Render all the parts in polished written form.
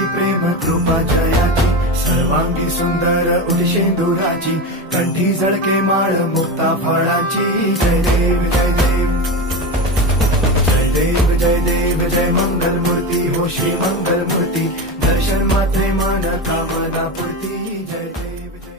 देवी प्रेम कृपा जयाची सर्वांगी सुंदर उदिशेंदुराची कंठी झळके माळ मुक्ता फळाची जय देव जय देव जय देव जय देव जय मंगल मूर्ती हो श्री मंगल मूर्ती दर्शन मात्रे मन कामना पूर्ती जय देव जय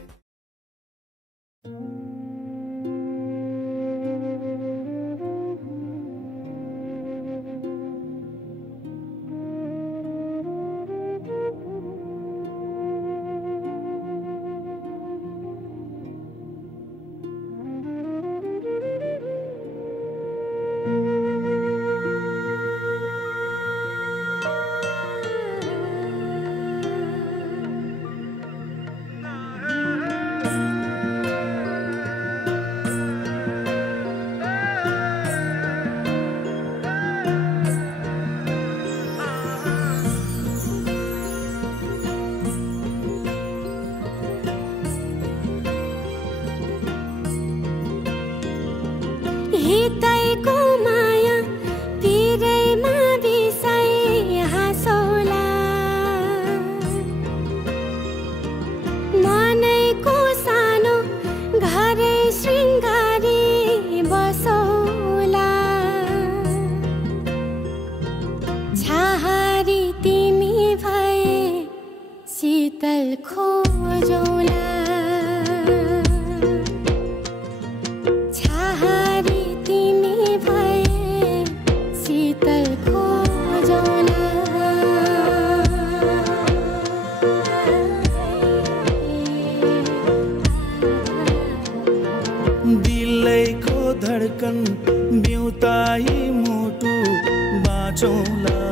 हितैको माया पिरैमा बिसाइ हाँसौला मनैको सानो घरै शृङ्गारी बसौला छाहारी तिमी भए शीतल खोजौला धड़कन ब्युताई मुटु बाँचौला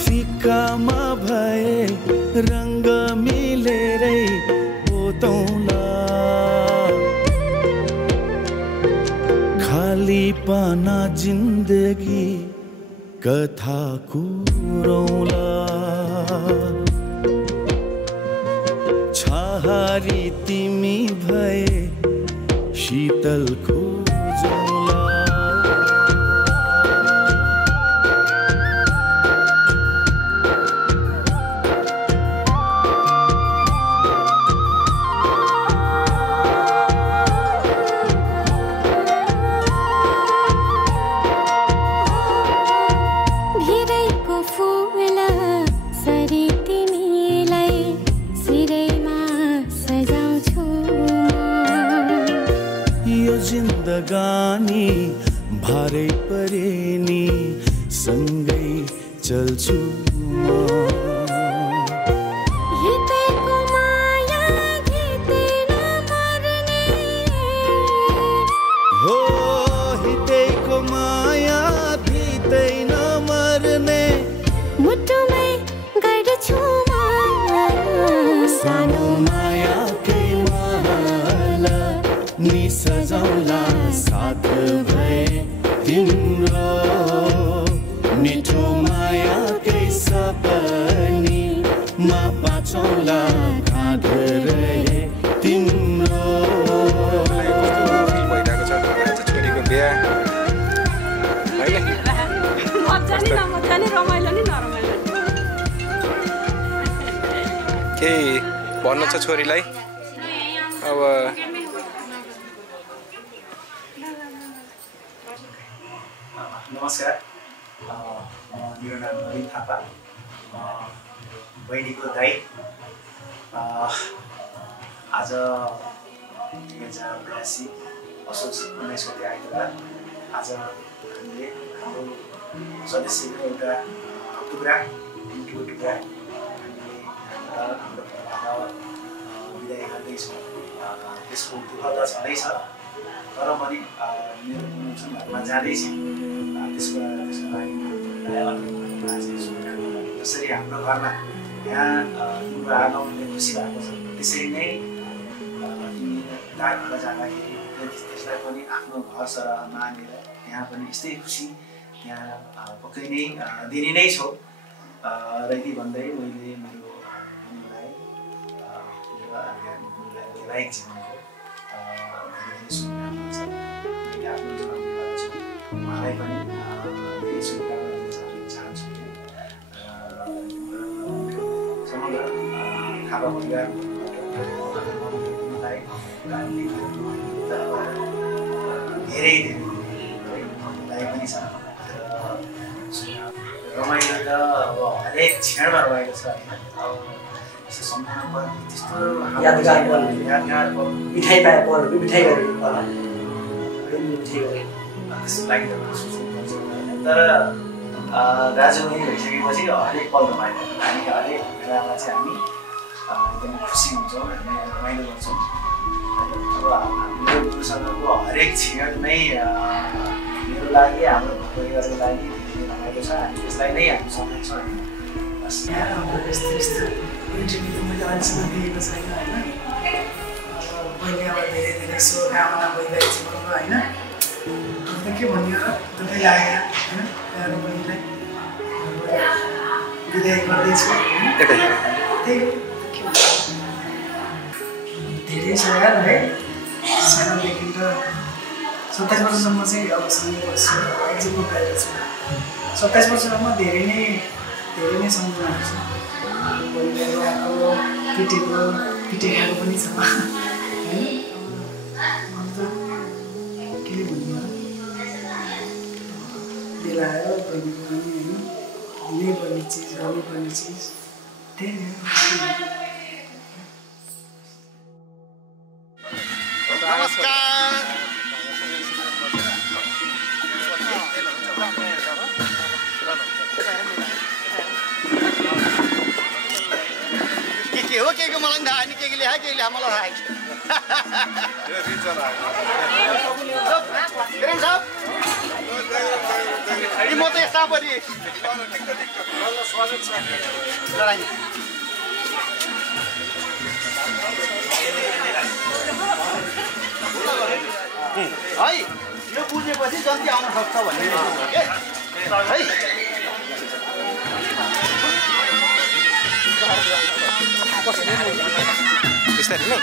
फिक्कामा भए रंग मिलेरै पोतौला खाली पाना जिन्दगी कथा कुरौला छाहारी तिमी भए शीतल खोजौला भिरैको फूल सरी तिमीलाई सिरैमा सजाउँछु यो जिन्दगानी भारै परे नि सँगै चल्छु म हितैको माया धितै नमर्ने हो हितैको माया धितै नमर्ने मुटुमै गर्छु सानो मायाकै महल नि सजाउला साथ भए तिम्रो मिठो मायाकै सपनी मा बाँचौला काँध रहे तिम्रो भइरहेको छ छोरीको बिहा मजा नि नमजा नि रमाइलो नि नरमाइलो केही भन्नु छ छोरीलाई अब नमस्कार मेरो नाम नवीन थापा बहिनीको दाइ आज 2082 असोज 19 गते आइतबार आज हामीले हाम्रो सदस्यको एउटा टुक्रा हामीले हाम्रो परिवारबाट विदाय गर्दैछौँ त्यसको दुःख त छँदैछ तर पनि मेरो जुन घरमा जाँदैछ त्यसको लागि जसरी हाम्रो घरमा यहाँ लुगा लगाउनुले खुसी भएको छ त्यसरी नै दाइहरू जाँदाखेरि त्यसलाई पनि आफ्नो घर सरह मानेर यहाँ पनि यस्तै खुसी यहाँ पक्कै नै दिने नै छौँ र यति भन्दै मैले मेरो वैवाहिक जीवनको धेरै शुभकामना छ मैले आफ्नो जन्मदिन उहाँलाई पनि धेरै शुभकामना दिन चाहन्छु थापा परिवारलाई धेरै पनि छ रमाइलो त अब हरेक क्षणमा रमाइलो छ होइन सम्झना पर्ने त्यस्तो यादगार पल मिठाई पाए पल मिठाई गरेको पल त्यस्तो लागि तर दाजु बहिनी भइसकेपछि हरेक पल रमाइलो हामी हरेक बेलामा चाहिँ हामी एकदमै खुसी हुन्छौँ हामी रमाइलो गर्छौँ अब हाम्रो गुरुसँगको हरेक क्षण नै मेरो लागि हाम्रो परिवारको लागि रमाइलो छ हामी त्यसलाई नै हामी सम्झन्छौँ बस यस्तो इन्टरभ्यू मैले अहिलेसम्म दिएको छैन होइन पहिले अब धेरै धेरै शुभकामना भइरहेको जीवनमा होइन के भन्यो र दुःखै लागेर होइन प्यारो बहिनीलाई विदाय गर्दैछु धेरै सगाल है सानोदेखि त 27 वर्षसम्म चाहिँ अब सँगै बस्छु अझै पुगेको छु 27 वर्षसम्म धेरै नै सम्झनाहरू छ परिवारको आएको पिटेको पनि छ होइन अन्त के भन्नु बेला आयो बहिनीको पनि होइन दिनैपर्ने चिज गर्नुपर्ने चिज त्यही हो के हो के मलाई थाहा नि के लेखा मलाई थाहा म त यता पनि है यो बुझेपछि जति आउन सक्छ भन्ने है बिस्तारै नै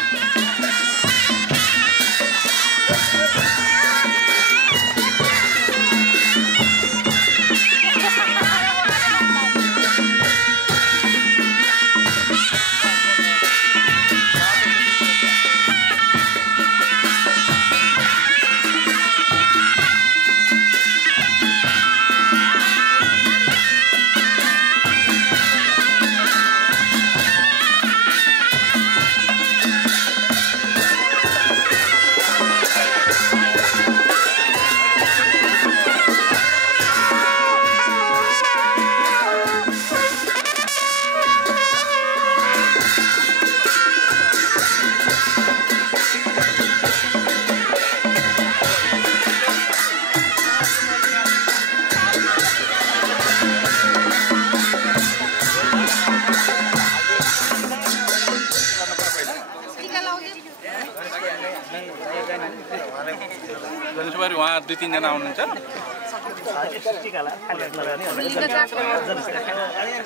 उहाँ 2-3 जना आउनुहुन्छ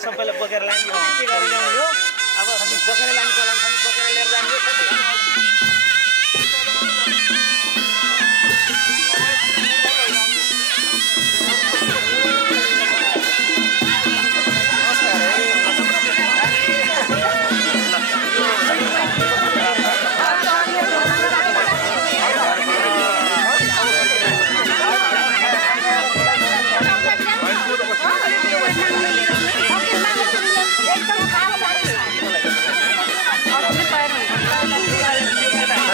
सबैलाई बोकेर लाने हो के गरेर ल्याउने हो अब बोकेर लानेको लागि बोकेर लिएर जाने हो एकदम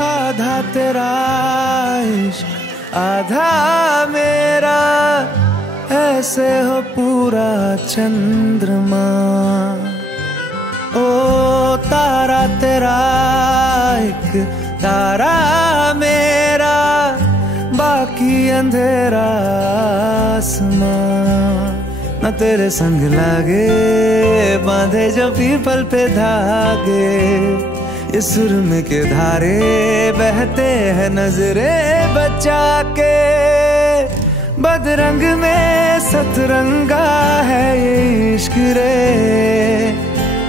आधा तेरा इश्क आधा मेरा, ऐसे हो पूरा चंद्रमा। ओ तारा तेरा एक तारा मेरा, बाकी अंधेरा आसमां। न तेरे संग लागे बांधे जो पीपल पे धागे, ये सुरमे के धारे बहते हैं नजरे बचा के। बदरंग में सतरंगा है ये इश्क रे,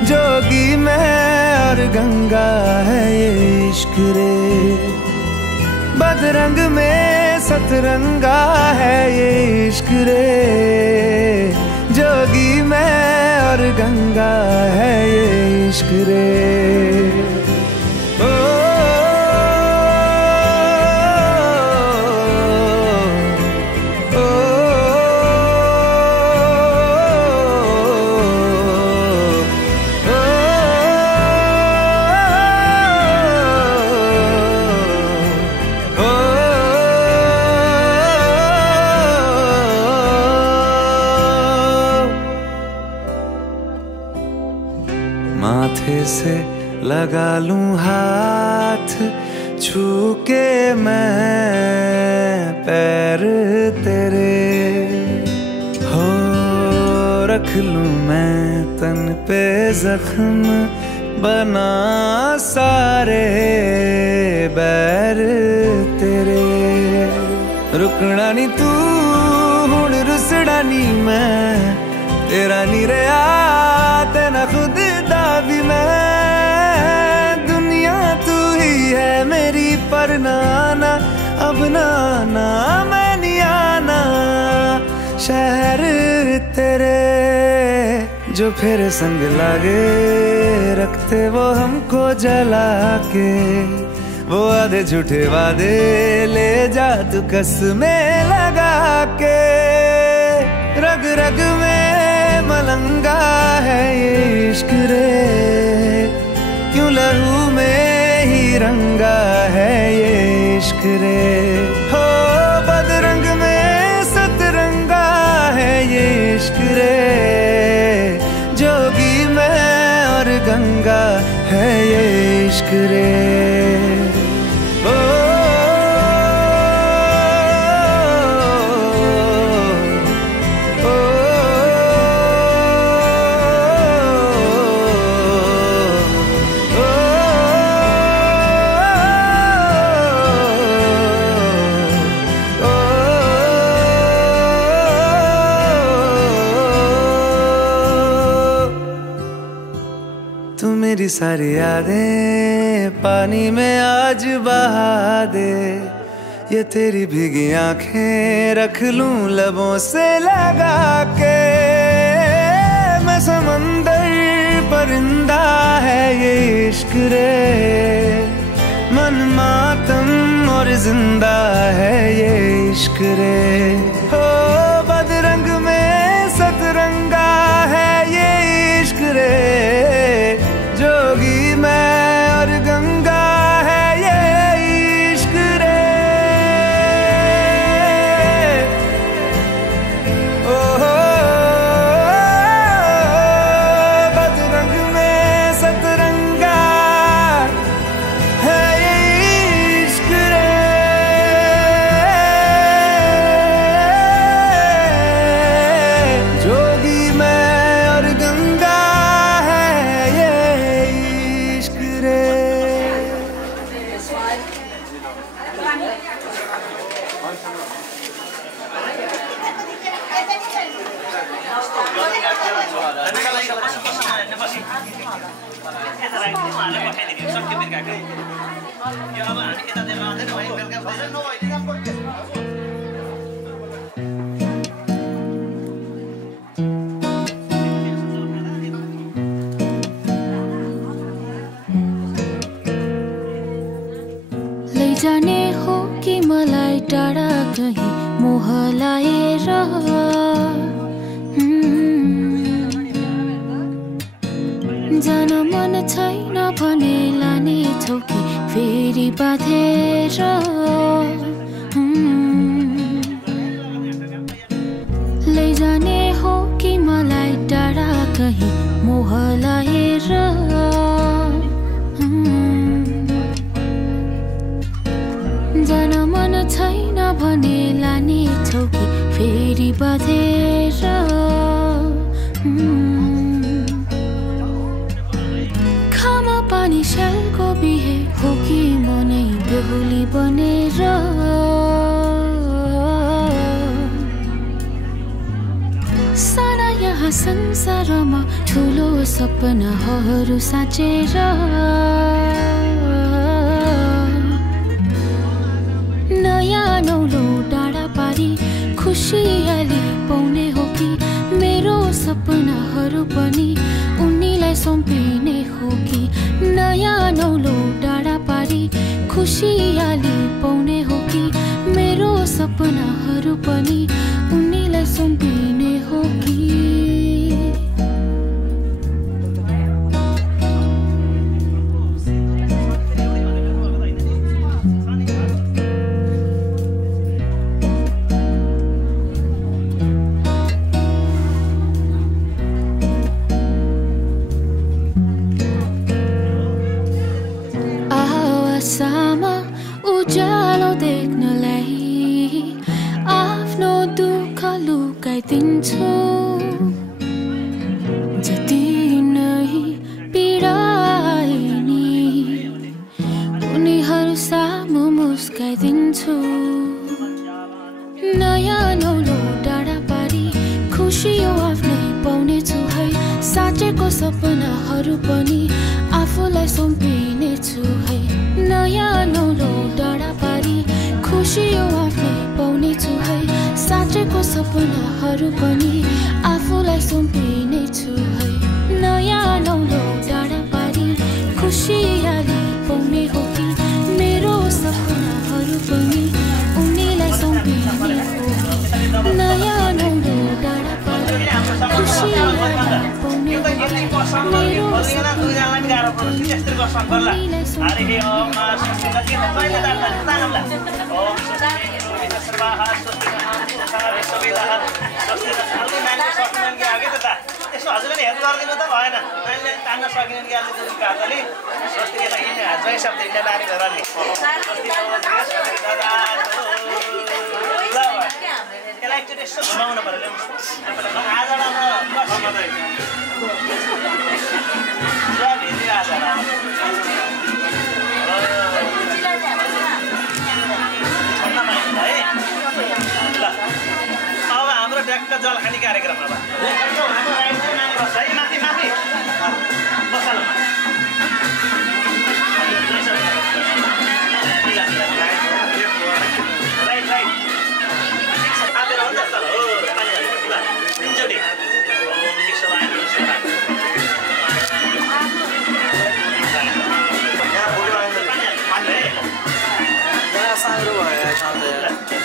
जोगी में और गंगा है ये इश्क रे। बदरंग में सतरंगा है ये इश्क रे, जोगी में और गंगा है ये इश्क रे। माथे से लगा लूं हाथ, छू के मैं पैर तेरे, हो रख लूं मैं तन पे जख्म, बना सारे बैर तेरे। रुकना नी तू हुण रुसड़ा नी मैं, तेरा नी रहा तेना खुद दा भी मैं। दुनिया तू ही है मेरी पर नाना, अब नाना मैं नहीं आना। शहर तेरे जो फिर संग लागे, रखते वो हमको जला के। वो आधे झूठे वादे ले जा तू कसमें लगा के। रग रग में मलंगा है ये इश्क रे, क्यों लहू में ही रंगा है ये इश्क रे। हो बदरंग में सतरंगा है ये इश्क रे, जोगी में और गंगा है ये इश्क रे। मेरी सारी यादें पानी में आज बहा दे, ये तेरी भीगी आंखें रख लूं लबों से लगा के। मैं समंदर परिंदा है ये इश्क रे, मन मातम और जिंदा है ये इश्क रे। हो बदरंग में सतरंगा है ये इश्क रे, जोगी मैं और गंगा है ये इश्क रे। ओ बदरंग में सतरंगा है ये इश्क रे। जाने हो कि मलाई टाढा कहीं मोह लाएर जान मन छैन भने लाने छौ कि फेरि बाँधेर लैजाने हो कि मलाई टाढा कहीं मोह लाएर जान मन छैन भने लाने छौ कि फेरि बाँधेर खामा पानी स्यालको बिहे हो कि मनै बेहुली बनेर साना यहाँ संसारमा ठुलो सपनाहरू साँचेर नयाँ नौलो डाँडा पारी खुसियाली पाउने हो कि मेरो सपनाहरू पनि उनीलाई सुम्पिने हो कि नयाँ नौलो डाँडा पारी खुसियाली पाउने हो कि मेरो सपनाहरू पनि उनीलाई सुम्पिने हो कि उज्यालो देख्नलाई आफ्नो दुःख लुकाइदिन्छु जति नै पीडाए नि उनीहरू सामु मुस्काइदिन्छु नयाँ नौलो डाँडा पारी खुसी यो आफ्नै पाउनेछु है साँचेको सपनाहरू पनि आफूलाई सुम्पिनेछु है नयाँ नौलो डाँडा पारी खुसी यो आफ्नै पाउनेछु है साँचेको सपनाहरू पनि आफूलाई सुम्पिनेछु है नयाँ नौलो डाँडा पारी खुसियाली पाउने हो कि मेरो सपनाहरू पनि उनीलाई सुम्पिने हो कि नयाँ नौलो डाँडा पारी खुसियाली पाउने हो कि मेरो यसो हजुरले हेल्प गरिदिनु त भएन नानीले तान्न सकिने कि आज जुन काजले स्वस्तिलाई जय शब्द इन्डिया नारी घर नि यसलाई एकचोटि यसो घुमाउनु पर्यो अब हाम्रो ट्याक्क जल खाने कार्यक्रममा माथि माथि बसालमा राइट राइट आएर हुन्छ त हो तिनचोटि सानो भयो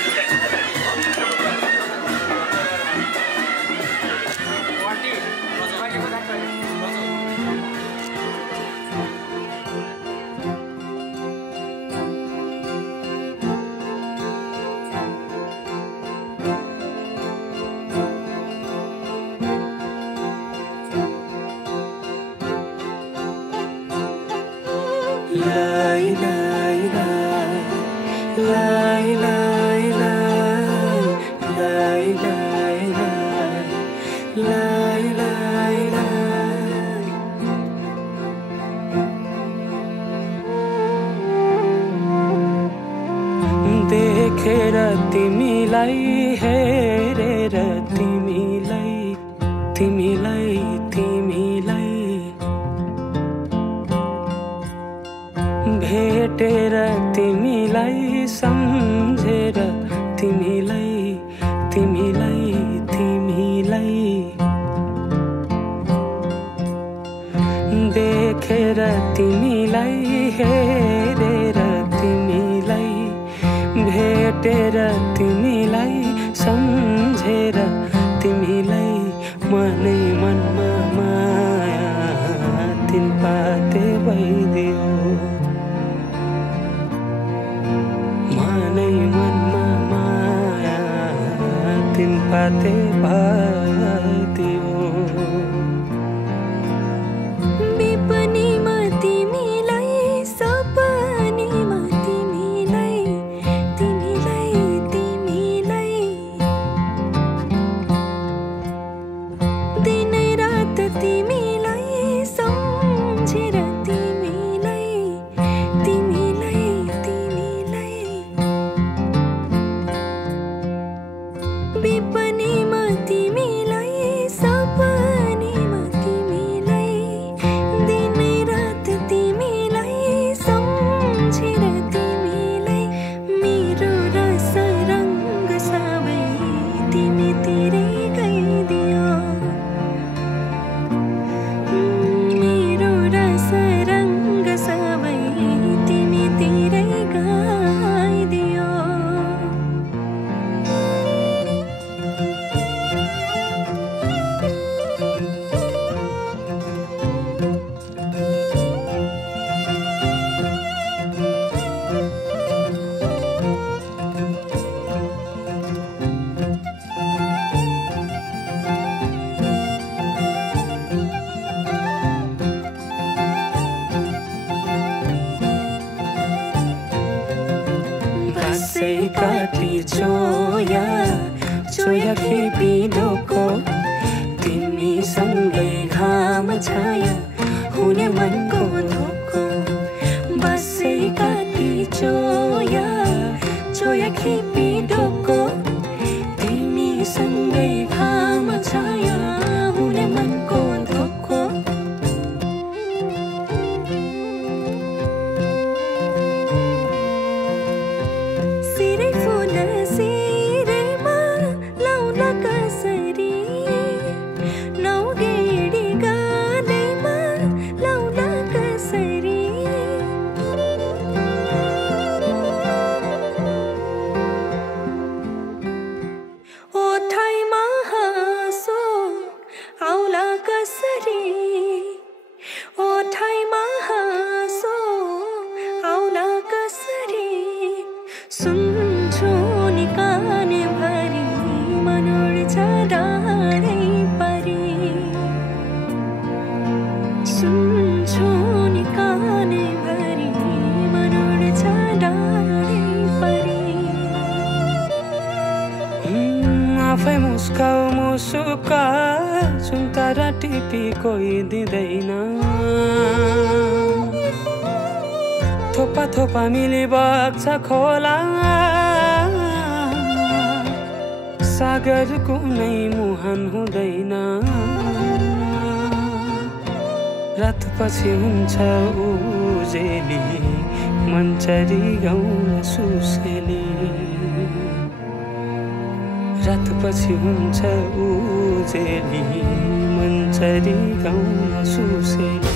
देखेर तिमीलाई हेरेर तिमीलाई तिमीलाई तिमीलाई भेटेर तिमीलाई सम्झेर तिमीलाई तिमीलाई तिमीलाई देखेर तिमीलाई हेरेर तिमीलाई भेटेर तिमीलाई सम्झेर तिमीलाई मनै मनमा माया तिन पाते भइदियो मनै मनमा माया तिन पाते भइदियो विपनीमा तिमीलाई सपनीमा तिमीलाई तिमीलाई तिमीलाई दिनै रात तिमीलाई सम्झेर तिमीलाई तिमीलाई तिमीलाई विपनीमा तिमीलाई सपनीमा तिमीलाई दिनै रात तिमीलाई सम्झेर तिमीलाई मेरो रस रङ्ग सबै तिमीतिरै गइदियो मेरो रस रङ्ग सबै तिमीतिरै गइदियो बसै काटी चोया चोया खेपी ढोको तिमीसँगै घाम छाया हुने मनको धोको बसै काटी चोया चोया खेपी ढोको तिमीसँगै घाम छाया हुने मनको धोको सिरै फुल सिरैमा लाउन कसरी नौगेडी गालैमा लाउन कसरी ओठैमा हाँसो आउला कसरी ओठैमा हाँसो आउला कसरी सुन्छु नि काने भरि मन उड्छ डाँडै परी सुन्छु नि काने भरि मन उड्छ डाँडै परी आफै मुस्काउ मुसुका सुन्तरा टिपी कोही दिँदैन थोपा थोपा मिली बग्छ खोला सागर कुनै मुहान हुँदैन रातपछि हुन्छ उजेली मन्चरी गाउँ सुसेली रातपछि हुन्छ उजेली मन्चरी गाउँ सुसेली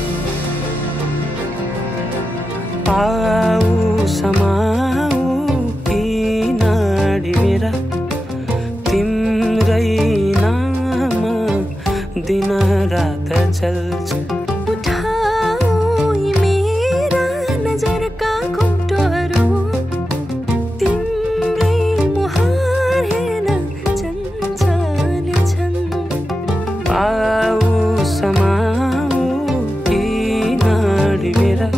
आऊ समाऊ यी नाडी मेरा तिम्रै नाम दिन रात चल्छ उठाऊ यी मेरा नजरका घुम्टोहरू तिम्रै मुहार हेर्न चञ्चल छन् आऊ समाऊ यी नाडी मेरा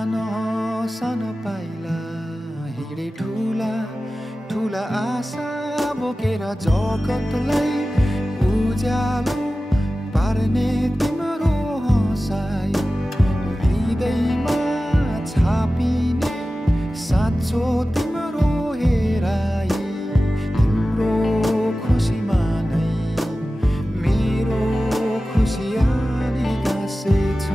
सानो सानो पाइला हिँडे ठुला ठुला आशा बोकेर जगतलाई उज्यालो पार्ने तिम्रो हँसाइ हृदयमा छापिने साँचो तिम्रो हेराइ तिम्रो खुसीमा नै मेरो खुसी आनी गाँसेछ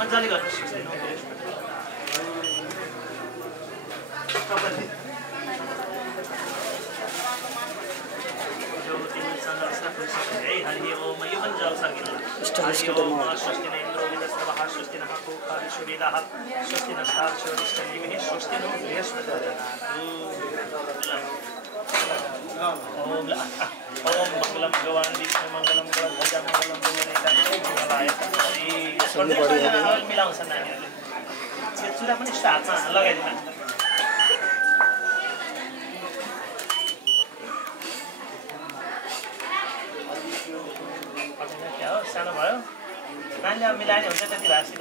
मजाले गर्न सिक्दैन हरि ओम यो पनि जल सकिन स्वस्ति न इन्द्रो विदस्रवः स्वस्ति नः पूर्वा विश्ववेदाः स्वस्ति नस्तार्क्ष्योरिष्टनेमिः स्वस्ति नो बृहस्पतिर्दधातु ओम मंगलम भगवान विष्णु मंगलम गणम भजा मंगलम मंगलाय मिलाउँछ नानीहरूले यो चुरा पनि यस्तो हातमा लगाइदिनु क्या हो सानो भयो नानीले अब मिलाने हुन्छ त्यति भाषित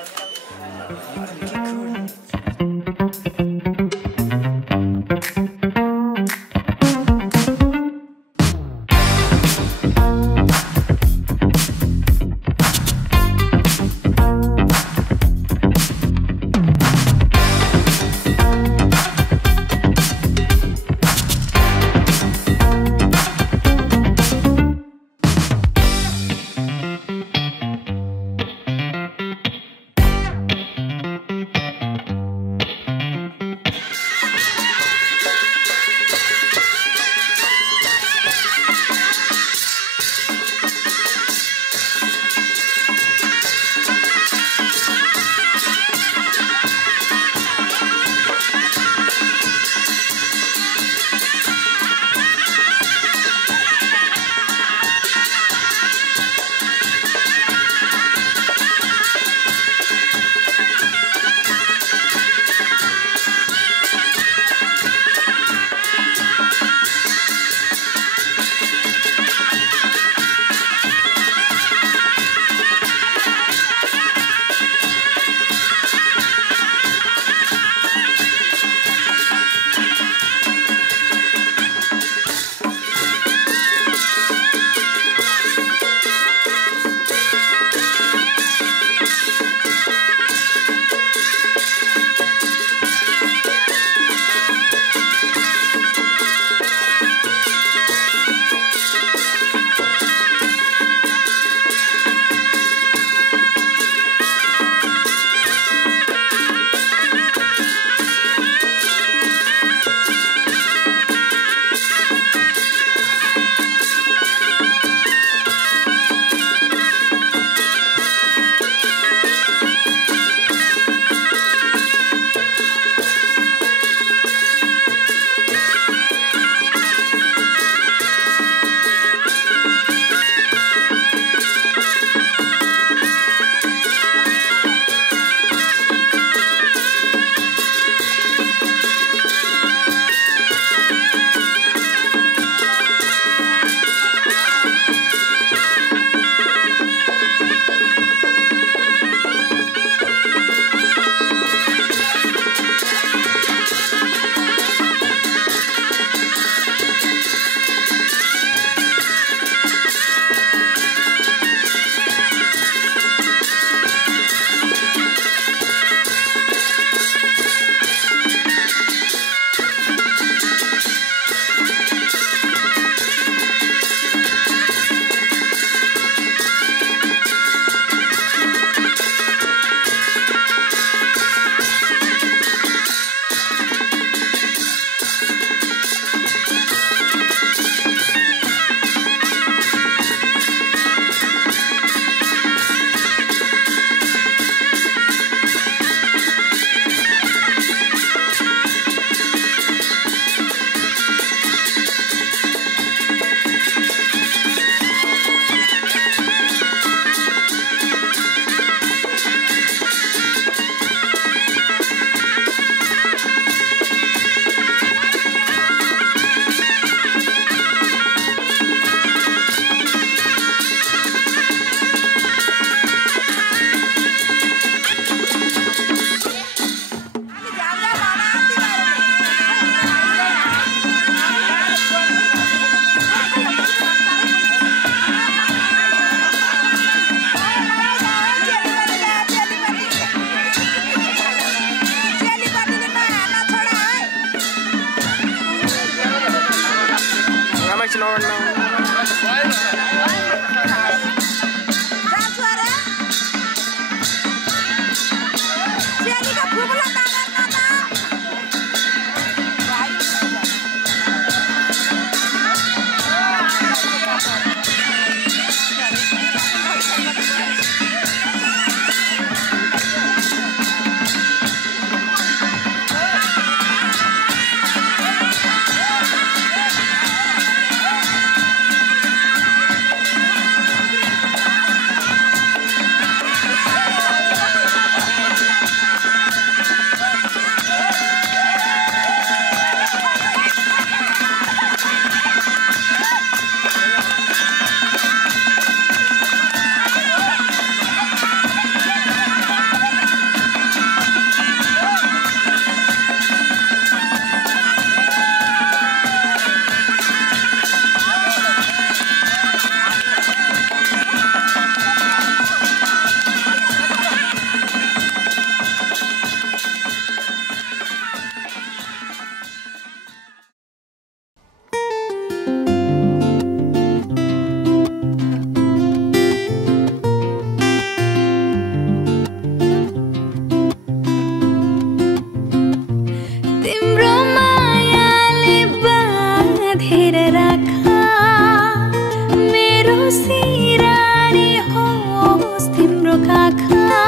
काखा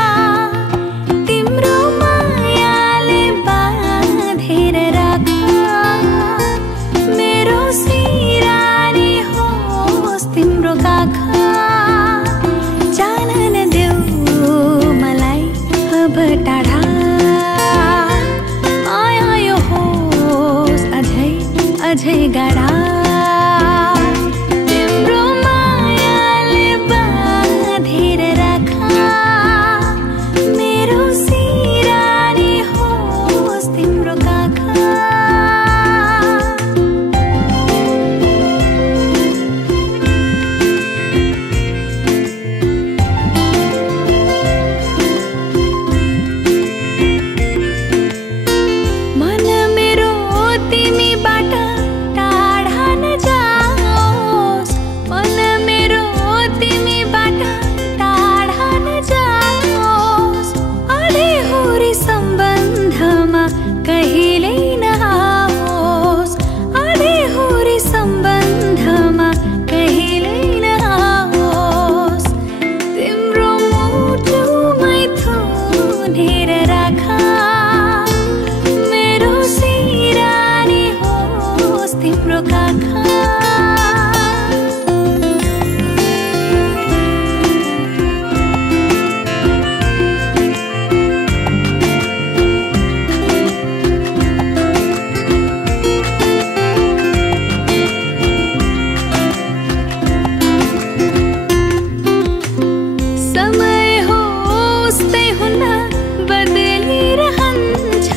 तिम्रो मायाले बाँधेर राख मेरो सिरानी होस् तिम्रो काखा जान नदेऊ मलाई अब टाढा माया यो होस् अझै अझै गाढा तिम्रो मायाले बाँधेर राख मेरो सिरानी होस् तिम्रो काखा मन मेरो तिमीबाट टाढा नजाओस् मन मेरो तिमीबाट टाढा नजाओस् अधेहुरी सम्बन्धमा कहिल्यै नआओस् अधेहुरी सम्बन्धमा कहिल्यै नआओस् तिम्रो मुटुमै थुनेर राख मेरो सिरानी होस् तिम्रो काखा समय होस् तै हुन्न बदलिरहन्छ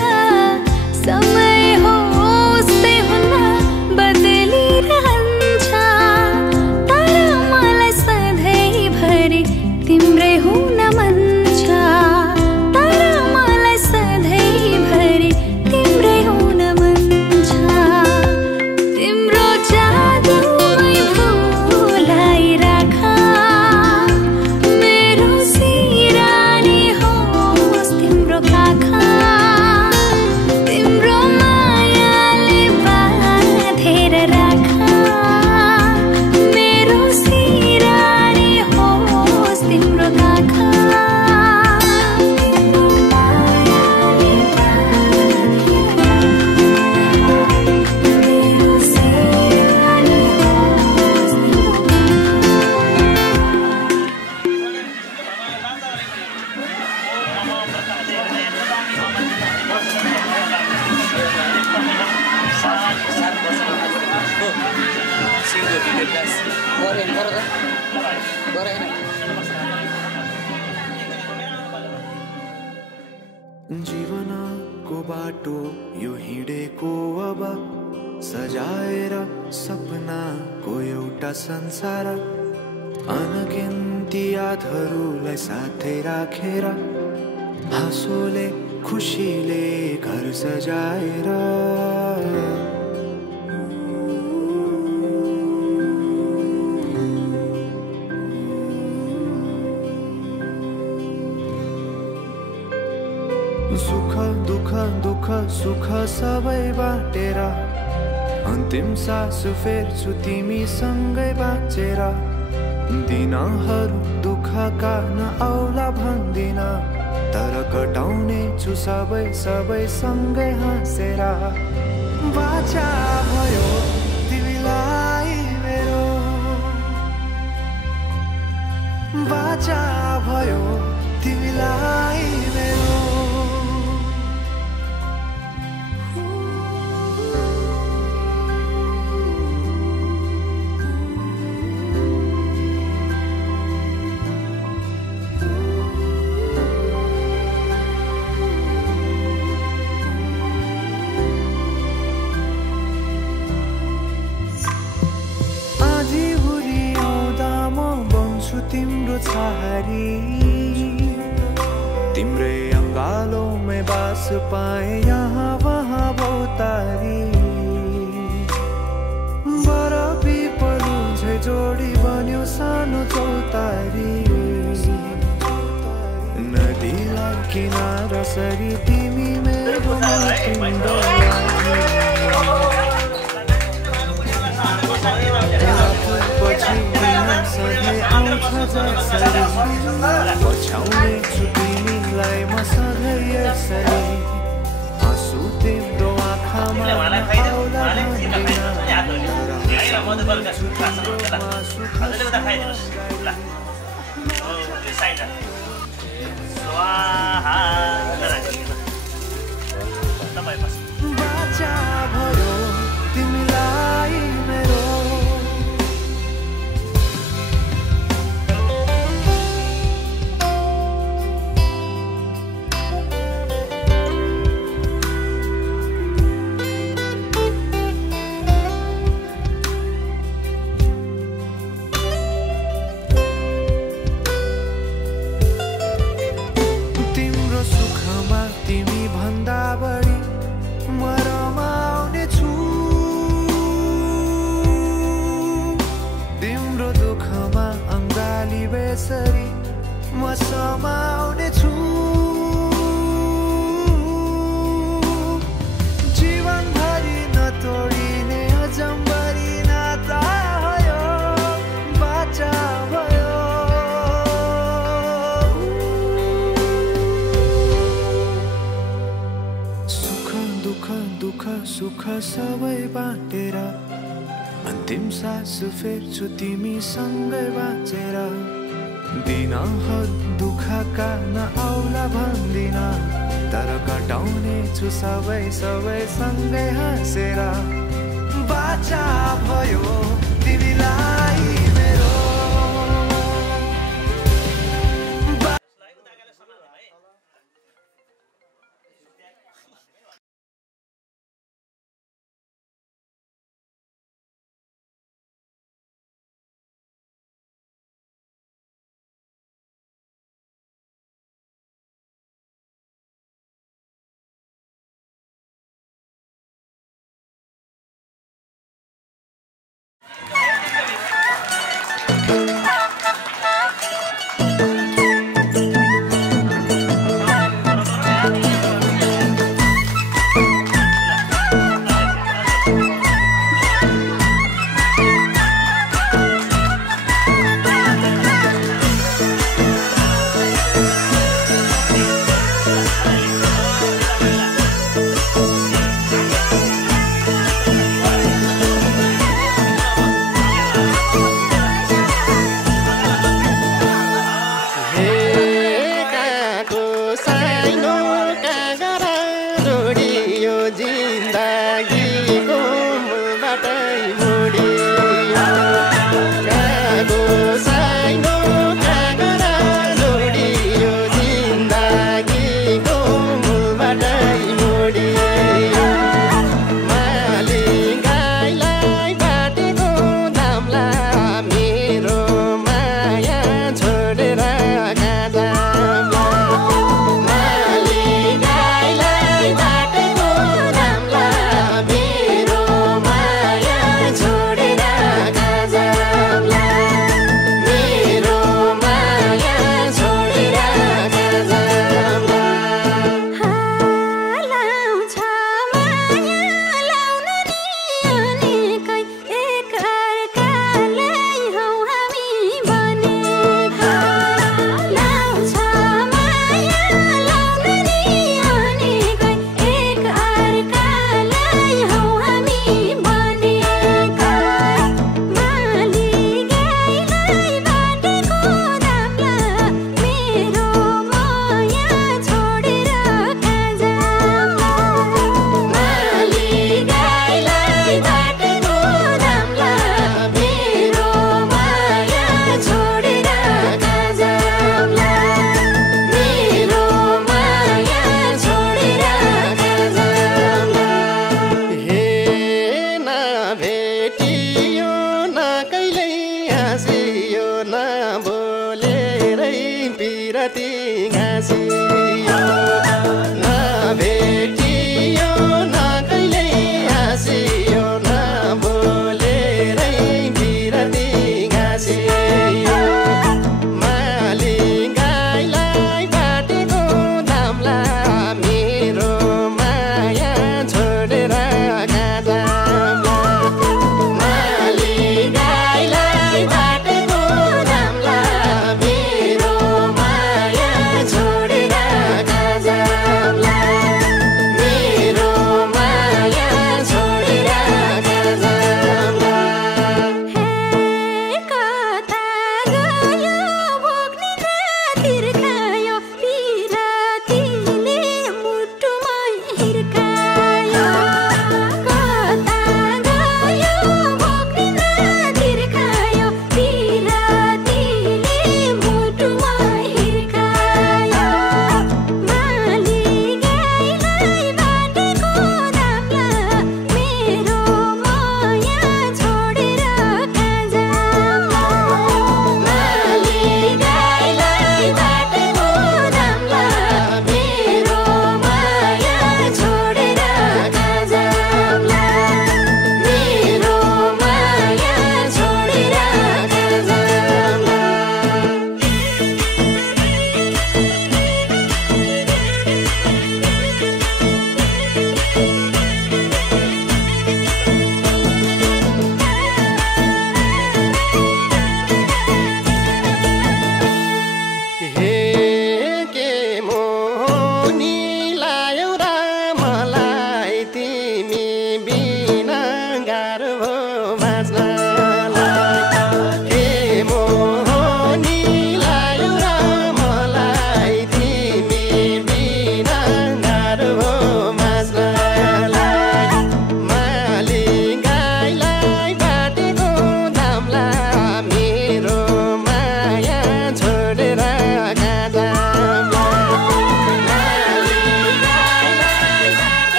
समय होस् तै हुन्न बदलिरहन्छ तर मलाई सधैँभरि तिम्रै हुन मन छ तर मलाई सधैँभरि तिम्रै हुन मन छ तिम्रो जादुमै भुलाइराख मेरो सिरानी होस् तिम्रो काखा तिम्रो मायाले बाँधेर राख मेरो सिरानी होस् तिम्रो काखा तिम्रो मायाले बाँधेर राख मेरो सिरानी होस् तिम्रो जीवनको बाटो यो हिँडेको अब सजाएर सपनाको एउटा संसार अनगिन्ती यादहरूलाई साथै राखेर हाँसोले खुसीले घर सजाएर सुख दुःख दुःख सुख सबै बाटेर अन्तिम सास फेर्छु तिमीसँगै बाँचेर दिनहरू दुःखका नआउला भन्दिन तर कटाउने छु सबै सबै सँगै हाँसेर बाचा भयो तिमीलाई मेरो बाचा भयो तिमीलाई मेरो तिम्रो छहारी तिम्रै अङ्गालोमै बास पाए यहाँ वहाँ बहुतारी बरफी पलु झै जोडी बन्यो सानो चौतारी नदीलाई किनारा सरी तिमी मेरो पछि सधैँ आउँछ जसरी पछ्याउने छु तिमीलाई म सधैँ यसरी आँसु तिम्रो आँखामा बाचा भयो तिमीलाई मेरो तिम्रो सुखमा तिमी भन्दा बढी म रमाउने छु तिम्रो दुःखमा अङ्गाली बेसरी म समाउने छु जीवनभरि नतोडिने अजम्बरी नाता भयो बाचा भयो दुःख सुख सबै बाँटेर अन्तिम सास फेर्छु तिमीसँगै बाँचेर दिनहरु दुःखका नआउला भन्दिन तर कटाउने छु सबै सँगै हाँसेर बाचा भयो तिमीलाई मेरो बोलेरै पिरती घाँसियो